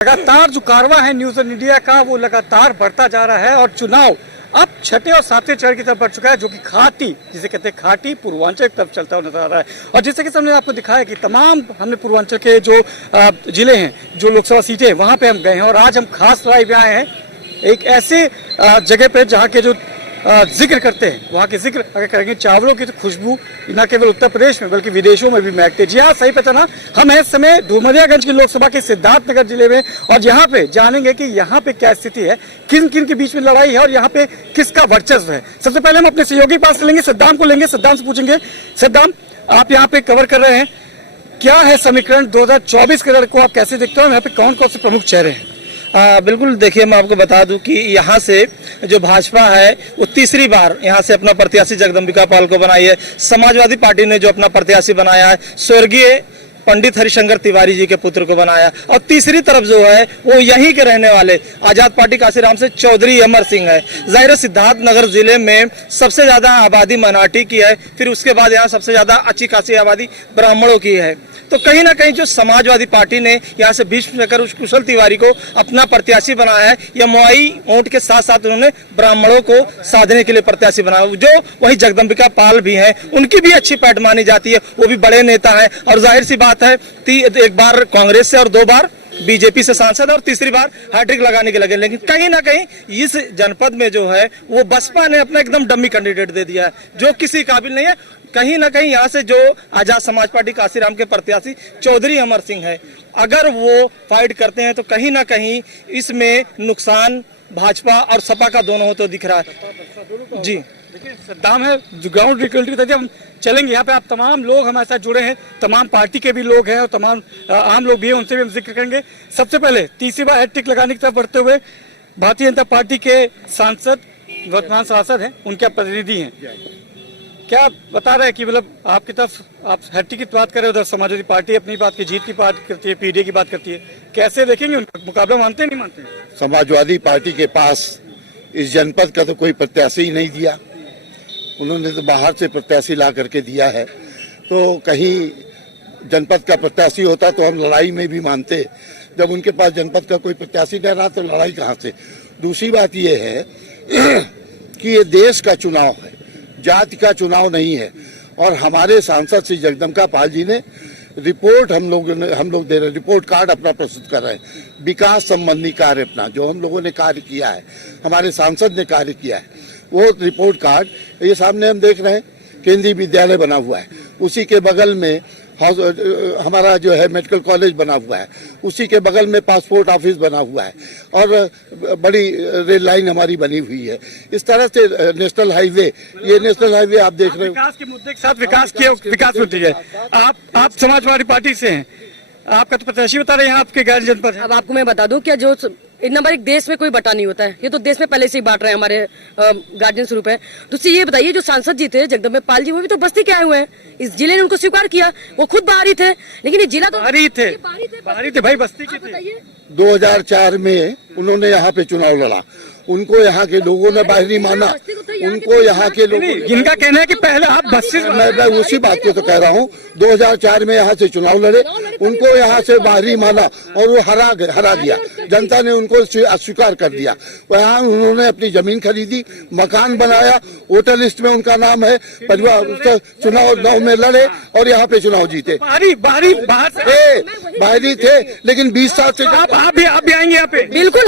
लगातार जो कारवां है न्यूज और मीडिया का वो लगातार बढ़ता जा रहा है और चुनाव अब छठे और सातवें चरण की तरफ बढ़ चुका है, जो कि खाटी जिसे कहते हैं खाटी पूर्वांचल की तरफ चलता हुआ नजर आ रहा है। और जैसे कि हमने आपको दिखाया कि तमाम हमने पूर्वांचल के जो जिले हैं, जो लोकसभा सीटें हैं, वहां पे हम गए हैं और आज हम खास लाइव में आए हैं एक ऐसे जगह पे जहाँ के जो जिक्र करते हैं, वहाँ के जिक्र अगर करेंगे चावलों की तो खुशबू न केवल उत्तर प्रदेश में बल्कि विदेशों में भी महकते। जी हाँ, सही पता ना, हम हैं इस समय डुमरियागंज की लोकसभा के सिद्धार्थनगर जिले में और यहाँ पे जानेंगे कि यहाँ पे क्या स्थिति है, किन किन के बीच में लड़ाई है और यहाँ पे किसका वर्चस्व है। सबसे पहले हम अपने सहयोगी पास लेंगे, सिद्धांत को लेंगे, सिद्धांत से पूछेंगे, सिद्धांत आप यहाँ पे कवर कर रहे हैं, क्या है समीकरण 2024 के लड़कों, आप कैसे देखते हो, यहाँ पे कौन कौन से प्रमुख चेहरे हैं? बिल्कुल, देखिए मैं आपको बता दूं कि यहाँ से जो भाजपा है वो तीसरी बार यहाँ से अपना प्रत्याशी जगदम्बिका पाल को बनाई है। समाजवादी पार्टी ने जो अपना प्रत्याशी बनाया है स्वर्गीय पंडित हरिशंकर तिवारी जी के पुत्र को बनाया, और तीसरी तरफ जो है वो यहीं के रहने वाले आजाद पार्टी काशीराम से चौधरी अमर सिंह है। जाहिर सिद्धार्थनगर जिले में सबसे ज्यादा आबादी मराठी की है, फिर उसके बाद यहाँ सबसे ज्यादा अच्छी खासी आबादी ब्राह्मणों की है। तो कहीं ना कहीं जो समाजवादी पार्टी ने यहाँ से भीष्मशंकर कुशल तिवारी को अपना प्रत्याशी बनाया है, या मोई वोट के साथ साथ उन्होंने ब्राह्मणों को साधने के लिए प्रत्याशी बनाया। जो वही जगदम्बिका पाल भी हैं, उनकी भी अच्छी पैठ मानी जाती है, वो भी बड़े नेता है और जाहिर सी बात है एक बार कांग्रेस से और 2 बार बीजेपी से सांसद और तीसरी बार हैट्रिक लगाने के लगे। लेकिन कहीं ना कहीं इस जनपद में जो है वो बसपा ने अपना एकदम डमी कैंडिडेट दे दिया है, जो किसी काबिल नहीं है। कहीं ना कहीं यहाँ से जो आजाद समाज पार्टी काशीराम के प्रत्याशी चौधरी अमर सिंह है, अगर वो फाइट करते हैं तो कहीं ना कहीं इसमें नुकसान भाजपा और सपा का दोनों हो तो दिख रहा है। जी देखिए, सद्दाम है जो ग्राउंड रियलिटी बताइए, हम चलेंगे यहाँ पे, आप तमाम लोग हमारे साथ जुड़े हैं, तमाम पार्टी के भी लोग हैं और तमाम आम लोग भी हैं, उनसे भी हम जिक्र करेंगे। सबसे पहले तीसरी बार हैट्रिक लगाने की तरफ बढ़ते हुए भारतीय जनता पार्टी के सांसद, वर्तमान सांसद हैं, उनके प्रतिनिधि हैं, क्या बता रहे हैं कि मतलब आपकी तरफ आप हैट्रिक की बात करें, उधर समाजवादी पार्टी अपनी बात की जीत की बात करती है, पीडीए की बात करती है, कैसे देखेंगे उनका मुकाबला, मानते नहीं मानते? समाजवादी पार्टी के पास इस जनपद का तो कोई प्रत्याशी ही नहीं दिया, उन्होंने तो बाहर से प्रत्याशी ला करके दिया है। तो कहीं जनपद का प्रत्याशी होता तो हम लड़ाई में भी मानते, जब उनके पास जनपद का कोई प्रत्याशी नहीं रहा तो लड़ाई कहाँ से। दूसरी बात ये है कि ये देश का चुनाव है, जाति का चुनाव नहीं है। और हमारे सांसद श्री जगदम्बिका पाल जी ने रिपोर्ट हम लोग दे रहे, रिपोर्ट कार्ड अपना प्रस्तुत कर रहे हैं, विकास संबंधी कार्य अपना जो हम लोगों ने कार्य किया है, हमारे सांसद ने कार्य किया है, वो रिपोर्ट कार्ड ये सामने हम देख रहे हैं। केंद्रीय विद्यालय बना हुआ है, उसी के बगल में हमारा जो है मेडिकल कॉलेज बना हुआ है, उसी के बगल में पासपोर्ट ऑफिस बना हुआ है और बड़ी रेल लाइन हमारी बनी हुई है। इस तरह से नेशनल हाईवे, ये नेशनल हाईवे आप देख रहे हो। विकास के मुद्दे के साथ विकास मुद्दे है। आप समाजवादी पार्टी से हैं, आपका तो प्रत्याशी बता रहे हैं आपके गैर जनपद है। अब आपको मैं बता दूं, क्या जो नंबर एक, देश में कोई बटा नहीं होता है, ये तो देश में पहले से ही बांट रहे हैं हमारे गार्जियन स्वरूप है। दूसरी ये बताइए, जो सांसद जी थे जगदम्बिका पाल जी, वो भी तो बस्ती के आए हुए हैं, इस जिले ने उनको स्वीकार किया, वो खुद बाहरी थे, लेकिन ये जिला तो बाहरी थे भाई, बस्ती के थे। 2004 में उन्होंने यहाँ पे चुनाव लड़ा, उनको यहाँ के लोगों ने बाहरी माना, उनको यहाँ के लोग, इनका कहना है कि पहले आप बस्ती, मैं उसी बात को तो कह रहा हूँ, 2004 में यहाँ से चुनाव लड़े, उनको यहाँ से बाहरी माना और वो हरा दिया, जनता ने उनको अस्वीकार कर दिया। वहाँ उन्होंने अपनी जमीन खरीदी, मकान बनाया, वोटर लिस्ट में उनका नाम है, परिवार चुनाव में लड़े और यहाँ पे चुनाव जीते। बाहरी थे, लेकिन 20 साल से आप भी आएंगे यहाँ पे। बिल्कुल,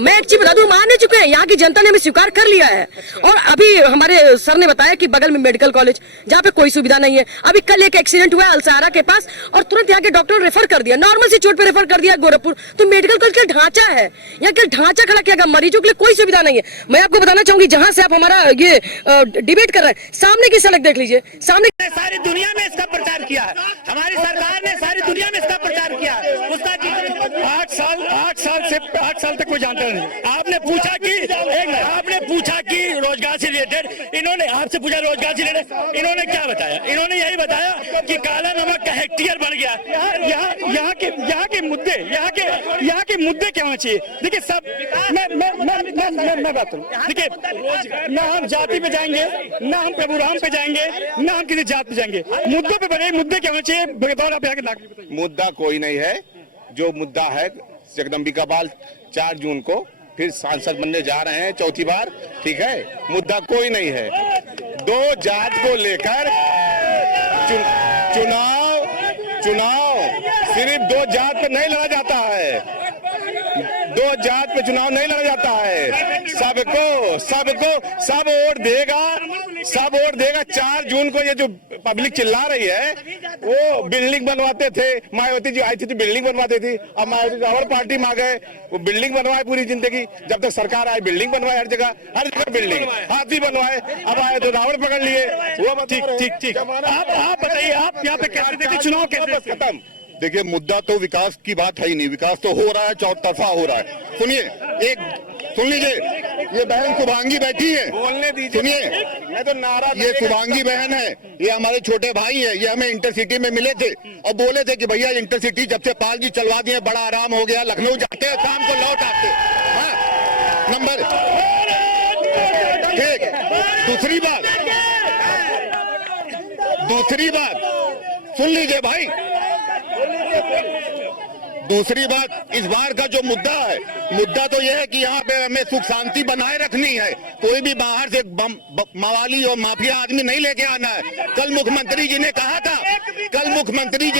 मैं एक चीज बता दूं, मान चुके हैं, यहाँ की जनता ने हमें स्वीकार कर लिया है। और अभी हमारे सर ने बताया कि बगल में मेडिकल कॉलेज, जहाँ पे कोई सुविधा नहीं है। अभी कल एक एक्सीडेंट हुआ अलसारा के पास और तुरंत यहाँ के डॉक्टर ने रेफर कर दिया, नॉर्मल सी चोट पे रेफर कर दिया गोरखपुर। तो मेडिकल कॉलेज का ढांचा है, यहाँ का ढांचा खड़ा किया गया, मरीजों के लिए कोई सुविधा नहीं है। मैं आपको बताना चाहूंगी, जहाँ से आप हमारा ये डिबेट कर रहे हैं, सामने की सड़क देख लीजिए, सामने सारी दुनिया में इसका प्रचार किया है, हमारी सरकार ने सारी दुनिया में इसका प्रचार किया है। उसका 8 साल तक कोई जानता नहीं। आपने पूछा कि रोजगार से रिलेटेड, इन्होंने आपसे पूछा रोजगार से रिलेटेड, इन्होंने क्या बताया? इन्होंने यही बताया कि काला नमक का हेक्टेयर बढ़ गया। यहाँ के मुद्दे क्या होने चाहिए? देखिए सब, मैं बात करूँ, देखिए ना हम जाति पे जाएंगे, ना हम प्रभु राम पे जाएंगे, ना हम किसी जात पे जाएंगे, मुद्दों पे बने। मुद्दे क्या होने चाहिए बतौर आप यहाँ के नागरिक बताइए। मुद्दा कोई नहीं है, जो मुद्दा है जगदम्बिका पाल 4 जून को फिर सांसद बनने जा रहे हैं चौथी बार, ठीक है। मुद्दा कोई नहीं है। 2 जात को लेकर चुनाव सिर्फ 2 जात पे नहीं लड़ा जाता है। 2 जात पे चुनाव नहीं लड़ा जाता है। सब वोट देगा 4 जून को। ये जो पब्लिक चिल्ला रही है, वो बिल्डिंग बनवाते थे, मायावती जी आई थी तो बिल्डिंग बनवाती थी। अब मायावती रावण पार्टी में आ गए, वो बिल्डिंग बनवाए पूरी जिंदगी। जब तक सरकार आई बिल्डिंग बनवाए, हर जगह बिल्डिंग, हाथी बनवाए। अब आए तो रावण पकड़ लिए। वो ठीक। आप बताइए, आप यहाँ पे कैसे देखते चुनाव कैसे खत्म? देखिए, मुद्दा तो विकास की बात है ही नहीं। विकास तो हो रहा है, चौतरफा हो रहा है। सुन लीजिए, ये बहन शुभांगी बैठी है, बोलने दीजिए। सुनिए, मैं तो नारा ये शुभांगी बहन है, ये हमारे छोटे भाई है। ये हमें इंटरसिटी में मिले थे और बोले थे कि भैया इंटरसिटी जब से पाल जी चलवा दिए बड़ा आराम हो गया, लखनऊ जाते हैं शाम को लौट आते। हाँ, नंबर ठीक। दूसरी बात सुन लीजिए भाई। दूसरी बात, इस बार का जो मुद्दा तो यह है कि यहाँ पे हमें सुख शांति बनाए रखनी है। कोई भी बाहर से मवाली और माफिया आदमी नहीं लेके आना है। कल मुख्यमंत्री जी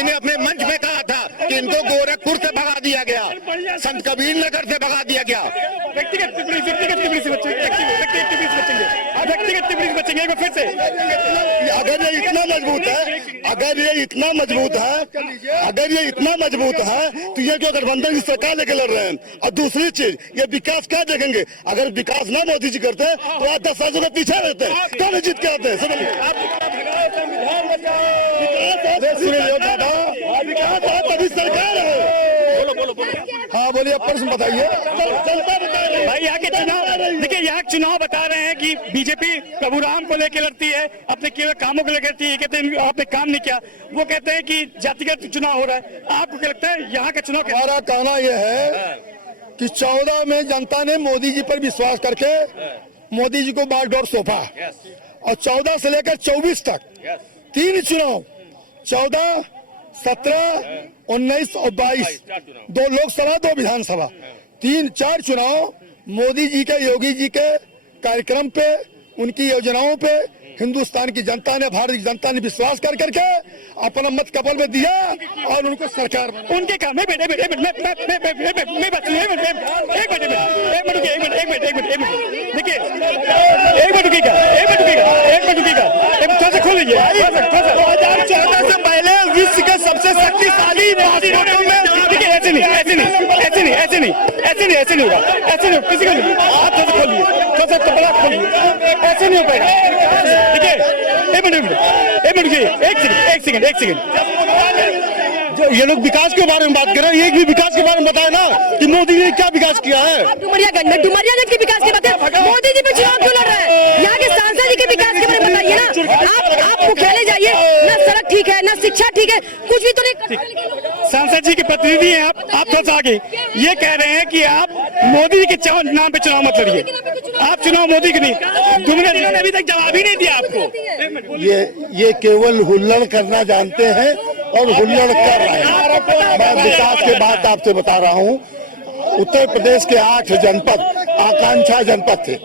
ने अपने मंच में कहा था कि इनको गोरखपुर से भगा दिया गया, संत कबीर नगर से भगा दिया गया। व्यक्तिगत टिप्पणी से बचेंगे फिर से। अगर ये इतना मजबूत है तो ये जो गठबंधन की सरकार लेके लड़ रहे हैं। और दूसरी चीज, ये विकास क्या देखेंगे? अगर विकास ना मोदी जी करते तो आज 10 साल से पीछे रहते, कौन जीत के आते हैं? तभी सरकार है। हाँ बोलिए, प्रश्न बताइए। भाई यहाँ के चुनाव देखिए, यहाँ चुनाव बता रहे हैं कि बीजेपी प्रभु राम को लेकर लड़ती है, अपने किए हुए कामों को लेकर लड़ती है। कहते हैं आपने काम नहीं किया, वो कहते हैं कि जातिगत चुनाव हो रहा है। आपको क्या लगता है यहाँ का चुनाव? हमारा कहना यह है कि 14 में जनता ने मोदी जी पर विश्वास करके मोदी जी को बागडोर सौंपा और 14 से लेकर 24 तक 3 चुनाव, 14, 17, 19 और 22, 2 लोकसभा 2 विधानसभा, 3-4 चुनाव मोदी जी के, योगी जी के कार्यक्रम पे, उनकी योजनाओं पे हिंदुस्तान की जनता ने, भारतीय जनता ने विश्वास कर करके अपना मत कपल में दिया और उनको सरकार बना। उनके काम में देखिए, थोड़ा सा खोल लीजिए। 2014 से पहले विश्व के सबसे शक्तिशाली पासपोर्टों में ऐसे नहीं होगा, ऐसे नहीं, किसी को नहीं। आप थोड़ा सा खोलिए, थोड़ा सा कपड़ा खोलिए, ऐसे नहीं हो पाएगा। ठीक है, एक सेकंड। जो ये लोग विकास के बारे में बात कर रहे हैं, एक भी विकास के बारे में बताए ना कि मोदी ने क्या विकास किया है। डुमरियागंज के विकास की बात है, मोदी जी पे चुनाव क्यों लड़ रहे हैं? यहाँ के सांसद जी के विकास के बारे में बताइए ना। आप मुख्यालय जाइए, ना सड़क ठीक है, ना शिक्षा ठीक है, कुछ भी तो नहीं। सांसद जी के प्रतिनिधि हैं आप थोड़ा सा आगे ये कह रहे हैं कि आप मोदी के नाम पे चुनाव मत लड़िए। आप चुनाव मोदी के नहीं, तुमने अभी तक जवाब ही नहीं दिया आपको। ये केवल हुल्लड़ करना जानते हैं और हुल्लड़ कर रहे हैं। मैं विकास के बात आपसे बता रहा हूँ। उत्तर प्रदेश के 8 जनपद आकांक्षा जनपद थे।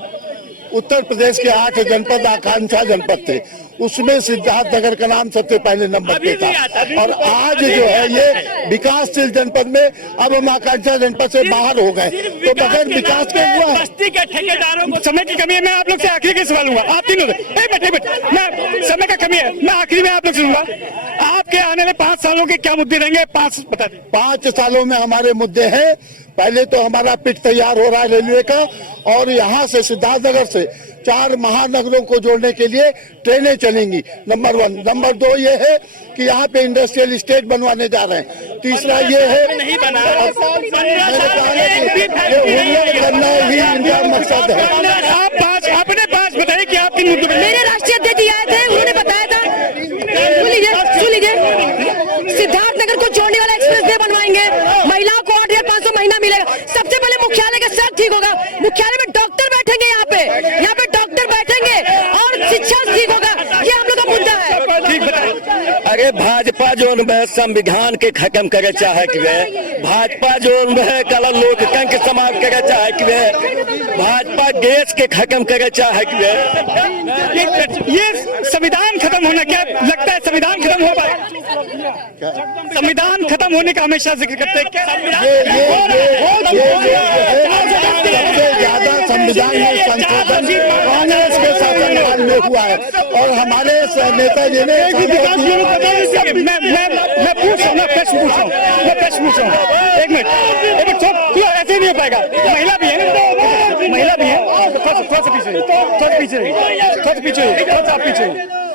उत्तर प्रदेश के 8 जनपद आकांक्षा जनपद थे, उसमें सिद्धार्थनगर का नाम सबसे पहले नंबर पे था। और आज जो है ये विकासशील जनपद में अब हम आकांक्षा जनपद से बाहर हो गए, तो बगैर विकास के हुआ है। बस्ती के ठेकेदारों को समय की कमी है। मैं आप लोग से आखिरी के सवाल लूंगा, आप तीनों से। मैं समय का कमी है, मैं आखिरी में आप लोग से लूंगा, आपके आने वाले 5 सालों के क्या मुद्दे रहेंगे? 5 बता दें। 5 सालों में हमारे मुद्दे हैं। पहले तो हमारा पिट तैयार हो रहा है रेलवे का, और यहाँ से सिद्धार्थनगर से 4 महानगरों को जोड़ने के लिए ट्रेनें चलेंगी, नंबर 1। नंबर 2 ये है कि यहाँ पे इंडस्ट्रियल स्टेट बनवाने जा रहे हैं। तीसरा ये है, नहीं बना, करना ही इनका मकसद है। आपने 5 बताइए कि आपके मुद्दे। मेरे राष्ट्रीय अध्यक्ष जी आए थे, उन्होंने बताया था। सुन लीजिए, सिद्धार्थनगर को जोड़ने वाला एक्सप्रेस वे बनवाएंगे, महिलाओं को 8,500 महीना मिलेगा। सबसे पहले मुख्यालय का सड़क ठीक होगा, मुख्यालय में डॉक्टर बैठेंगे, यहाँ पे डॉक्टर बैठेंगे और शिक्षा ठीक होगा। ये हम लोग का मुद्दा है। ठीक बताइए। अरे भाजपा जो संविधान के खत्म करे चाहे कि भाजपा जो है कल लोकतंत्र के समाप्त करे चाहे भाजपा देश के खत्म करे चाहे ये संविधान खत्म होना, क्या लगता है संविधान खत्म हो पाएगा? संविधान खत्म होने का हमेशा जिक्र करते हैं। क्या सबसे ज्यादा संविधान में संशोधन कांग्रेस के शासनकाल में हुआ है और हमारे नेताजी ने मैं पूछ रहा हूँ, मैं प्रश्न पूछ रहा हूँ। एक मिनट ऐसे नहीं हो पाएगा। महिला भी है, थोड़ा सा पीछे।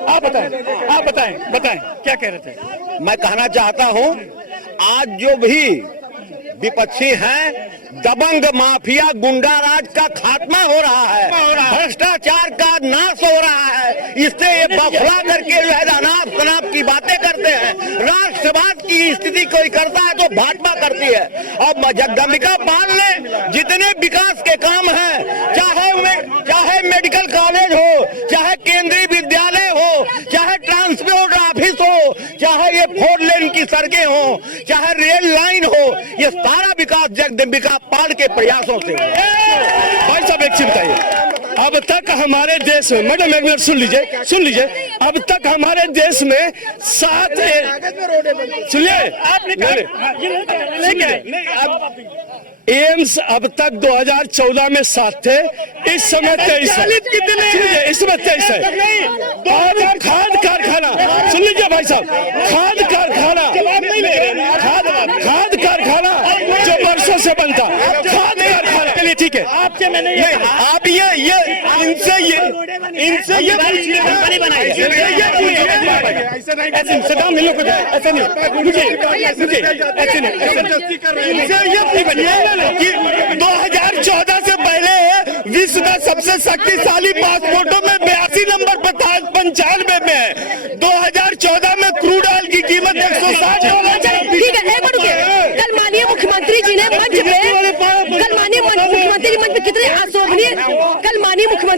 आप बताएं क्या कह रहे थे? मैं कहना चाहता हूं, आज जो भी विपक्षी हैं, दबंग माफिया गुंडा राज का खात्मा हो रहा है, भ्रष्टाचार का नाश हो रहा है। इससे ये बफला करके जो है अनाप शनाप की बातें करते हैं। राष्ट्रवाद की स्थिति कोई करता है तो भाजपा करती है। अब जगदम्बिका पाल ने जितने विकास के काम हैं, चाहे मेडिकल कॉलेज हो, चाहे केंद्रीय विद्यालय हो, चाहे ट्रांसपोर्ट ऑफिस हो, चाहे ये 4 लेन की सड़कें हो, चाहे रेल लाइन हो, ये सारा विकास जगदम्बिका पाल के प्रयासों से। भाई साहब एक चीज बताइए, अब तक हमारे देश में, मैडम एक मिनट सुन लीजिए, अब तक हमारे देश में 7 सुनिए एम्स अब तक 2014 में 7 थे, इस समय 23 है। और खाद कारखाना, सुन लीजिए भाई साहब, खाद कारखाना जो वर्षों से बनता, खाद कारखाना, चलिए ठीक है, आपके मैंने आप ये इनसे कंपनी बनाई, ऐसे सदाम मिलो को ऐसे नहीं, मुझे ऐसे नहीं, 2014 से पहले विश्व में सबसे शक्तिशाली पासपोर्टों में 82 नंबर 95 में है। 2014 में क्रूड ऑयल की कीमत 160। ठीक है, कल माननीय मुख्यमंत्री जी ने मंच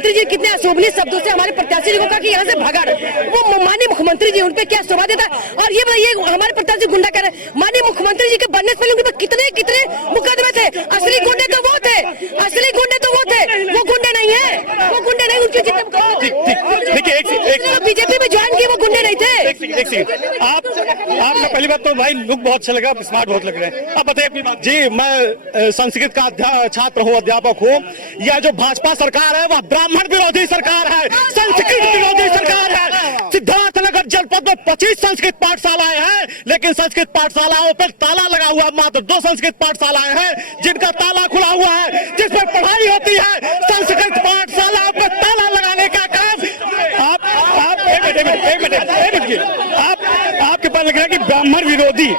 पे कितने अशोभनीय शब्दों से हमारे प्रत्याशी को कहा कि यहाँ से भगा रहे। वो माननीय मुख्यमंत्री जी उन पे क्या शोभा देता है? और ये बताइए, हमारे प्रत्याशी गुंडा कह रहे हैं। माननीय मुख्यमंत्री जी के बनने से पहले उनके पास कितने मुकदमे थे। असली गुंडे तो वो थे, वो गुंडे नहीं है, उनके बीजेपी में ज्वाइन किए वो गुंडे नहीं थे। आपका पहली बात तो भाई लुक बहुत अच्छा लगा, स्मार्ट बहुत लग रहे हैं। अब बताइए अपनी बात। जी, मैं संस्कृत का छात्र हूँ, अध्यापक हूँ। यह जो भाजपा सरकार है वह ब्राह्मण विरोधी सरकार है, संस्कृत विरोधी सरकार है। सिद्धार्थनगर जनपद में 25 संस्कृत पाठशालाएं हैं, लेकिन संस्कृत पाठशालाओं पर ताला लगा हुआ। मात्र 2 संस्कृत पाठशालाएं हैं जिनका ताला खुला हुआ है, जिसमें पढ़ाई होती है। संस्कृत पाठशालाओं पर ताला लगाने का काम आपके पास लग रहा है कि ब्राह्मण विरोधी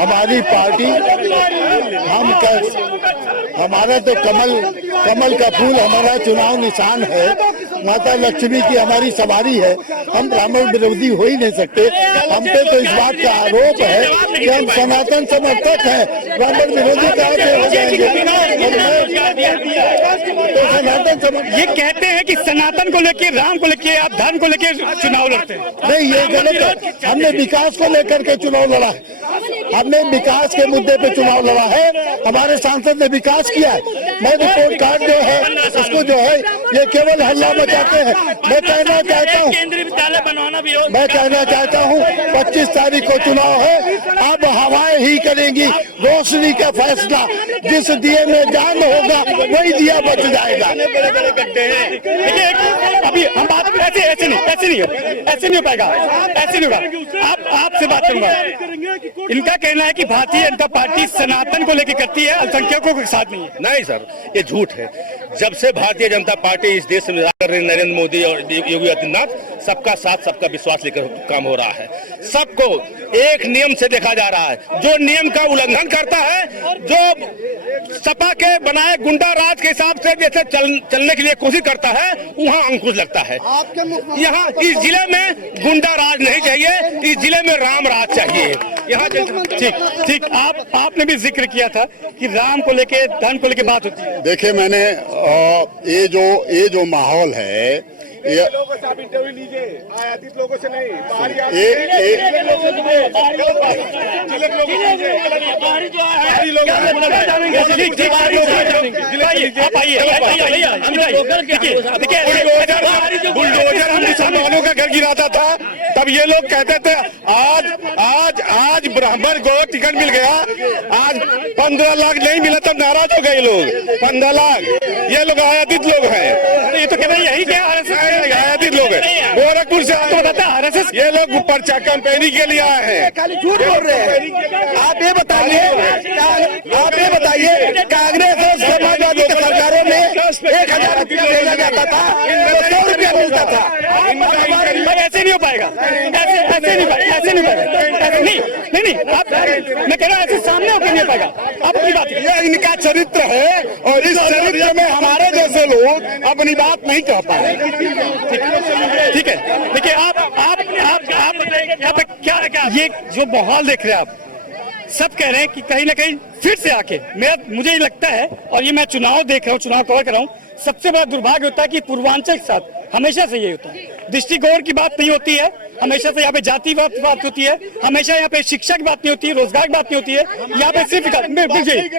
हमारी पार्टी, हमारा तो कमल का फूल हमारा चुनाव निशान है। माता लक्ष्मी की हमारी सवारी है। हम ब्राह्मण विरोधी हो ही नहीं सकते। हम पे तो इस बात का आरोप है कि हम सनातन समर्थक हैं। ब्राह्मण विरोधी कहाँ से हो जाएंगे? तो सनातन समर्थक ये कहते हैं कि सनातन को लेके, राम को लेके, आप धर्म को लेके चुनाव लड़ते हैं। नहीं, ये गलत है। हमने विकास को लेकर के चुनाव लड़ा है। हमने विकास के मुद्दे पे चुनाव लड़ा है। हमारे सांसद ने विकास किया है। मैं रिपोर्ट कार्ड जो है उसको जो है ये केवल हल्ला मचाते हैं। मैं कहना चाहता हूँ केंद्रीय विद्यालय बनवाना भी 25 तारीख को चुनाव है। अब हवाएं ही करेंगी रोशनी का फैसला। जिस दिए में जान होगा वही दिया बच जाएगा। देखिए, अभी हम बात ऐसे नहीं हो पाएगा। आपसे बात करूंगा। इनका कहना है कि भारतीय जनता पार्टी सनातन को लेकर करती है, अल्पसंख्यकों के साथ नहीं है। नहीं सर, ये झूठ है। जब से भारतीय जनता पार्टी इस देश में कर रही, नरेंद्र मोदी और योगी आदित्यनाथ, सबका साथ सबका विश्वास लेकर काम हो रहा है। सबको एक नियम से देखा जा रहा है। जो नियम का उल्लंघन करता है, जो सपा के बनाए गुंडा राज के हिसाब से जैसे चलने के लिए कोशिश करता है, वहाँ अंकुश लगता है। यहाँ इस जिले में गुंडा राज नहीं चाहिए, इस जिले में राम राज चाहिए। यहाँ ठीक, आपने भी जिक्र किया था कि राम को लेके, धर्म को लेके बात होती है। देखिए, मैंने ये जो माहौल है, लोगों से आप इंटरव्यू लीजिए, आयातित लोगों से नहीं, बाहरी बुलडोजर मुसलमानों का घर गिराता था, तब ये लोग कहते थे आज आज आज ब्राह्मण को टिकट मिल गया, आज 15 लाख नहीं मिला तब नाराज हो गए लोग। 15 लाख ये लोग आयातित लोग हैं, ये तो कहते हैं यही क्या आयातित लोग हैं, गोरखपुर से आए हैं। ये लोग पर्चा कैंपेनिंग के लिए आए हैं, खाली झूठ बोल रहे हैं। आप ये बताइए कांग्रेस और समाजवादी की सरकारों में 1000 रुपया भेजा जाता था, 100 रुपया मिलता था। ऐसे नहीं हो पाएगा, ऐसे नहीं पाएगा, नहीं आप, मैं कह रहा हूँ ऐसे सामने होकर नहीं हो पाएगा। आप अपनी बात ये इनका चरित्र है और इस चरित्र में हमारे जैसे लोग अपनी बात नहीं कह पाए। ठीक है, देखिए आप क्या ये जो माहौल देख रहे हैं आप, सब कह रहे हैं कि कहीं ना कहीं फिर से आके मुझे ये लगता है, और ये मैं चुनाव देख रहा हूँ, चुनाव कवर कर रहा हूँ, सबसे बड़ा दुर्भाग्य होता है कि पूर्वांचल के साथ हमेशा से ये होता है, दृष्टिकोण की बात नहीं होती है, हमेशा से यहाँ पे जातिवाद की बात होती है, हमेशा यहाँ पे शिक्षा की बात नहीं होती है, रोजगार की बात नहीं होती है, यहाँ पे सिर्फ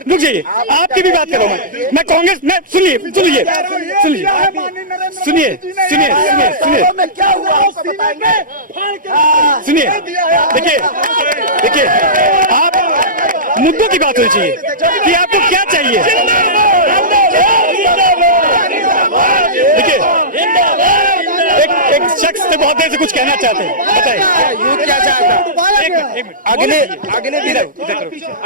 रुक जाइए, आपकी भी बात कर रहा हूँ मैं कांग्रेस में। सुनिए, देखिए आप मुद्दों की बात होनी चाहिए कि आपको क्या चाहिए। देखिए एक शख्स से बहुत देर से कुछ कहना चाहते हैं, बताइए यूथ क्या चाहता है?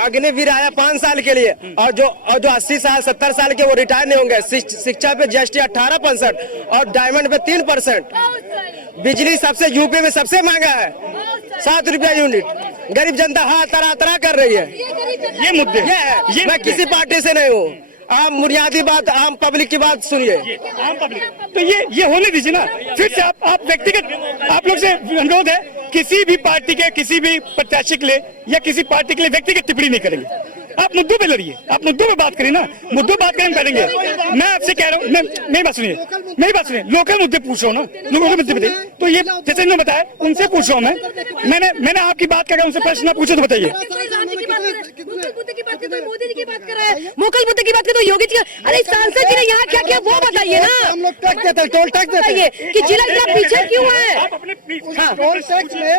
अग्निवीर आया 5 साल के लिए, और जो 80 साल 70 साल के वो रिटायर नहीं होंगे। शिक्षा पे जीएसटी 18% और डायमंड पे 3%। बिजली सबसे यूपी में सबसे महंगा है, 7 रुपया यूनिट। गरीब जनता हाँ तरा कर रही है। ये मुद्दे ये मैं किसी पार्टी से नहीं हूँ, आम बुनियादी बात, आम पब्लिक की बात सुनिए। आम पब्लिक तो ये होने दीजिए ना। फिर से आप व्यक्तिगत, आप लोग से अनुरोध है, किसी भी पार्टी के किसी भी प्रत्याशी के लिए या किसी पार्टी के लिए व्यक्तिगत टिप्पणी नहीं करेंगे। आप मुद्दों पे लड़िए, आप मुद्दों पे बात करिए ना, मुद्दों बात करें करेंगे। मैं आपसे कह रहा हूँ, मेरी बात सुनिए, लोकल मुद्दे पूछ रहा हूँ ना, लोगों के मुद्दे बताइए। तो ये जैसे इन्होंने बताया, उनसे पूछ रहा हूँ मैंने आपकी बात कर रहा हूँ, उनसे प्रश्न आप पूछे तो बताइए। मोदी जी की बात कर रहे हैं, मुकल मुद्दे की बात कर तो योगी जी, अरे सांसद जी ने यहाँ क्या किया वो बताइए ना। हम लोग टैक्स देते हैं, टोल टैक्स देते हैं कि जिला इतना पीछे क्यों है। टोल टैक्स में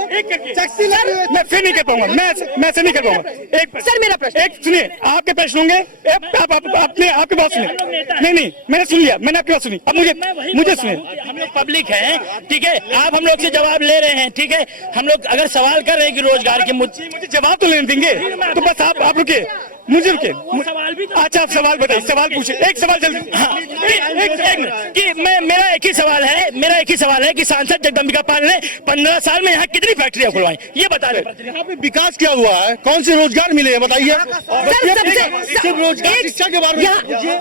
मैं फिर नहीं कर पाऊंगा, मैं ऐसे नहीं कर पाऊंगा। एक सर मेरा प्रश्न, एक सुनिए, आपके प्रश्न होंगे, आपने आपकी बात सुनी। नहीं मैंने सुन लिया, मैंने आपकी बात सुनी। अब मुझे सुनिए, हम लोग पब्लिक हैं, ठीक है, आप हम लोग से जवाब ले रहे हैं, ठीक है, हम लोग अगर सवाल कर रहे हैं कि रोजगार के मुझे जवाब तो लेने देंगे, तो बस आप रुके, मुझे रुके। अच्छा आप सवाल बताइए, सवाल पूछिए, एक सवाल जल्दी। हाँ, कि मेरा एक ही सवाल है कि सांसद जगदम्बिका पाल ने 15 साल में यहाँ कितनी फैक्ट्रियां खुलवाई, ये बता रहे। यहाँ पे विकास क्या हुआ है, कौन से रोजगार मिले हैं बताइए। सिर्फ रोजगार शिक्षा के बारे में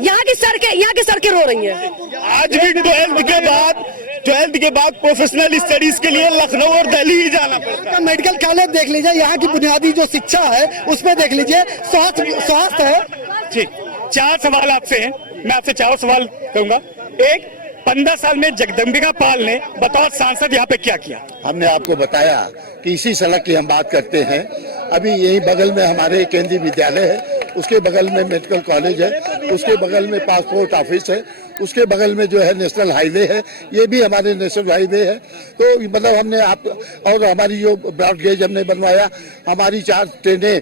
यहाँ की सड़कें रो रही हैं। आज भी 12th के बाद प्रोफेशनल स्टडीज के लिए लखनऊ और दिल्ली ही जाना पड़ता है। मेडिकल कॉलेज देख लीजिए, यहाँ की बुनियादी जो शिक्षा है उसमें देख लीजिए, स्वास्थ्य है। ठीक, 4 सवाल आपसे हैं, मैं आपसे 4 सवाल करूंगा। एक, 15 साल में जगदम्बिका पाल ने बतौर सांसद यहाँ पे क्या किया? हमने आपको बताया कि इसी सड़क की हम बात करते हैं। अभी यही बगल में हमारे केंद्रीय विद्यालय है, उसके बगल में मेडिकल कॉलेज है, उसके बगल में पासपोर्ट ऑफिस है, उसके बगल में जो है नेशनल हाईवे है, ये भी हमारे नेशनल हाईवे है। तो मतलब हमने और हमारी जो ब्रॉड गेज हमने बनवाया, हमारी 4 ट्रेनें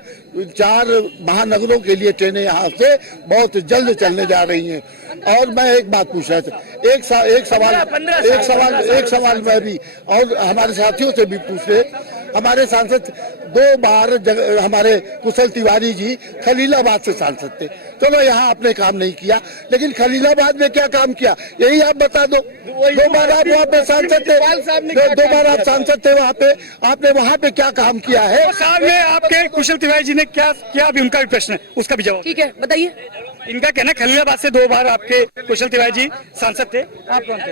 4 महानगरों के लिए ट्रेनें यहाँ से बहुत जल्द चलने जा रही हैं। और मैं एक बात पूछ रहा था, एक सवाल मैं भी और हमारे साथियों से भी पूछ रहे। हमारे सांसद 2 बार हमारे कुशल तिवारी जी खलीलाबाद से सांसद थे। चलो यहाँ आपने काम नहीं किया, लेकिन खलीलाबाद में क्या काम किया यही आप बता दो। 2 बार आप वहाँ पे सांसद थे, 2 बार आप सांसद थे वहाँ पे, आपने वहाँ पे क्या काम किया है? साल में आपके कुशल तिवारी जी ने क्या किया, अभी उनका भी प्रश्न है, उसका भी जवाब। ठीक है, बताइए। इनका कहना खलीलाबाद से 2 बार आपके कुशल तिवारी जी सांसद थे, आप कौन थे?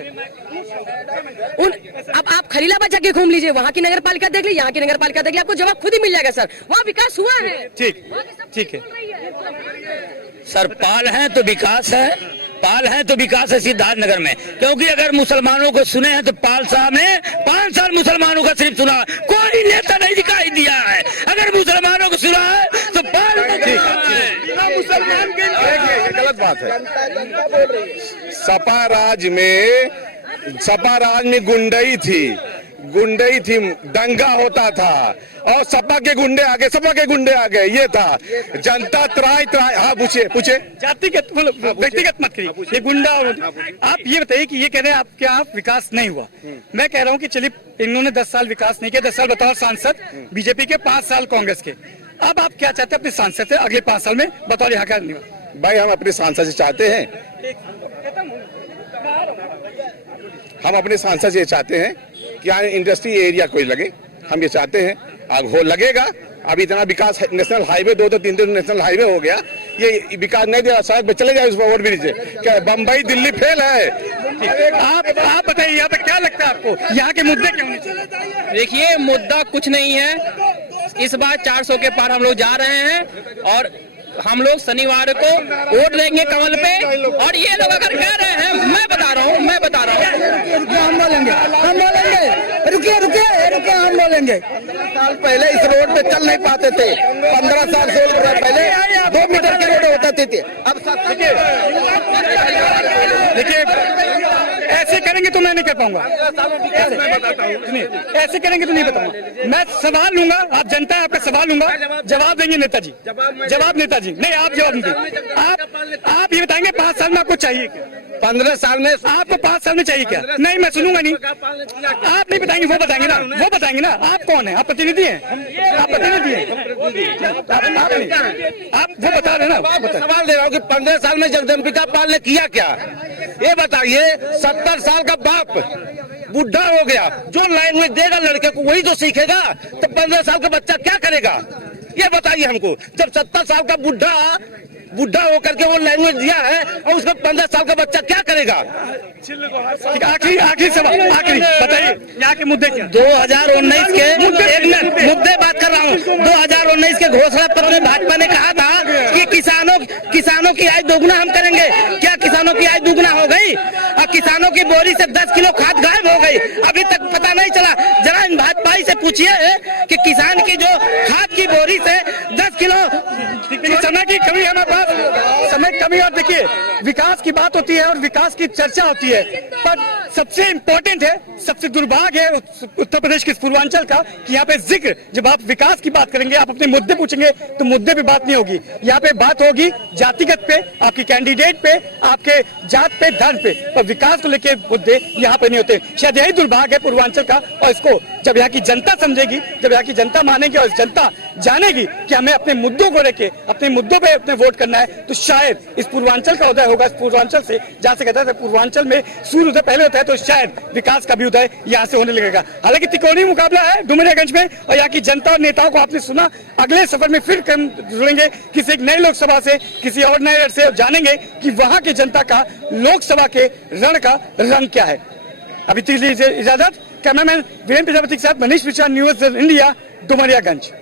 अब आप खलीलाबाद जाके घूम लीजिए, वहाँ की नगर पालिका देख लीजिए, यहाँ की नगर पालिका देख लीजिए, आपको जवाब खुद ही मिल जाएगा सर। वहाँ विकास हुआ है। ठीक है। सर पाल है तो विकास है, पाल हैं तो विकास है सिद्धार्थनगर में, क्योंकि अगर मुसलमानों को सुने हैं तो पाल साहब ने 5 साल मुसलमानों का सिर्फ सुना, कोई नेता नहीं दिखाई दिया है। अगर मुसलमानों को सुना है तो पाल मुसलमान के गलत बात है। सपा राज में गुंडई थी, दंगा होता था और सपा के गुंडे आ गए, ये था। जनता त्राई। हाँ पूछे जातिगत व्यक्तिगत मत करिए, ये गुंडा। आप ये बताइए कि ये कह रहे हैं आपके यहाँ विकास नहीं हुआ, मैं कह रहा हूँ कि चलिए इन्होंने 10 साल विकास नहीं किया, 10 साल बतौर सांसद बीजेपी के, 5 साल कांग्रेस के। अब आप क्या चाहते हैं अपने सांसद से अगले 5 साल में बतौर यहाँ का निवासी? भाई हम अपने सांसद से चाहते हैं, हम अपने सांसद से चाहते हैं कि यहाँ इंडस्ट्री एरिया कोई लगे, हम ये चाहते हैं। अब हो लगेगा, अभी इतना विकास नेशनल हाईवे 2-3 नेशनल हाईवे हो गया, ये विकास नहीं दे रहा, सड़क चले जाए उस पर ओवरब्रिज से। क्या बम्बई दिल्ली फेल है? आप बताइए यहाँ पे क्या लगता है आपको, यहाँ के मुद्दे क्या होने चाहिए? देखिए मुद्दा कुछ नहीं है, इस बार 400 के पार हम लोग जा रहे हैं और हम लोग शनिवार को वोट देंगे कमल पे। और ये लोग अगर कह रहे हैं, मैं बता रहा हूँ हम बोलेंगे, रुकिए हम बोलेंगे। साल पहले इस रोड पे चल नहीं पाते थे, 15 साल 16 साल पहले 2 मीटर की रोड होते थे। अब देखिए ऐसे करेंगे तो मैं नहीं कर पाऊंगा, ऐसे करेंगे तो नहीं बताऊंगा। मैं सवाल लूंगा, आप जनता है, आपका सवाल लूंगा, जवाब देंगे नेताजी, जवाब नेताजी नहीं, आप जवाब नहीं देंगे। आप ये बताएंगे 5 साल में आपको चाहिए क्या? 15 साल में आपको 5 साल में चाहिए क्या? नहीं, मैं सुनूंगा नहीं। आप नहीं बताएंगे, वो बताएंगे ना, वो बताएंगे ना। आप कौन है? आप प्रतिनिधि हैं, आप प्रतिनिधि हैं, आप वो बता रहे ना। सवाल दे रहा हूँ कि 15 साल में जगदम्बिका पाल ने किया क्या, ये बताइए। 70 साल का बाप बुढ़ा हो गया, जो लैंग्वेज देगा लड़के को वही तो सीखेगा, तो 15 साल का बच्चा क्या करेगा, ये बताइए हमको। जब 70 साल का बुढ़ा होकर के वो लैंग्वेज दिया है और उसका 15 साल का बच्चा क्या करेगा? आखिरी सवाल, आखिरी बताइए यहाँ के मुद्दे क्या? 2019 के मुद्दे बात कर रहा हूँ। 2019 के घोषणा पत्र में भाजपा ने कहा था कि किसानों की आय दोगुना हम करेंगे। क्या किसानों की आय दोगुना हो गई? और किसानों की बोरी से 10 किलो खाद गायब हो गई, अभी तक पता नहीं चला। जरा इन भाजपाई से पूछिए कि किसान की जो खाद की बोरी से 10 किलो। समय की कमी है हमारे पास, समय कमी। और देखिए विकास की बात होती है और विकास की चर्चा होती है, पर सबसे इम्पोर्टेंट है, सबसे दुर्भाग्य है उत्तर प्रदेश के पूर्वांचल का कि यहाँ पे जिक्र, जब आप विकास की बात करेंगे, आप अपने मुद्दे पूछेंगे तो मुद्दे पे बात नहीं होगी। यहाँ पे बात होगी जातिगत पे, आपकी कैंडिडेट पे, आपके जात पे, धर्म पे, पर विकास को लेके मुद्दे यहाँ पे नहीं होते। शायद यही दुर्भाग्य है पूर्वांचल का। और इसको जब यहाँ की जनता समझेगी, जब यहाँ की जनता मानेगी और जनता जानेगी कि हमें अपने मुद्दों को लेके, अपने मुद्दों पे अपने वोट करना है, तो शायद इस पूर्वांचल का उदय होगा। इस पूर्वांचल से, जहाँ से कहता है पूर्वांचल में सूर्य उदय पहले होता है, तो शायद विकास का भी उदय यहाँ से होने लगेगा। हालांकि त्रिकोणीय मुकाबला है डुमरियागंज में, और यहाँ की जनता और नेताओं को आपने सुना। अगले सफर में फिर जुड़ेंगे किसी एक नए लोकसभा से, किसी और नए से, जानेंगे कि वहां की जनता का लोकसभा के रण का रंग क्या है। अभी इजाजत, कैमरामैन वीरेंद्र प्रजापति के साथ मनीष मिश्रा, न्यूज़ इंडिया, डुमरियागंज।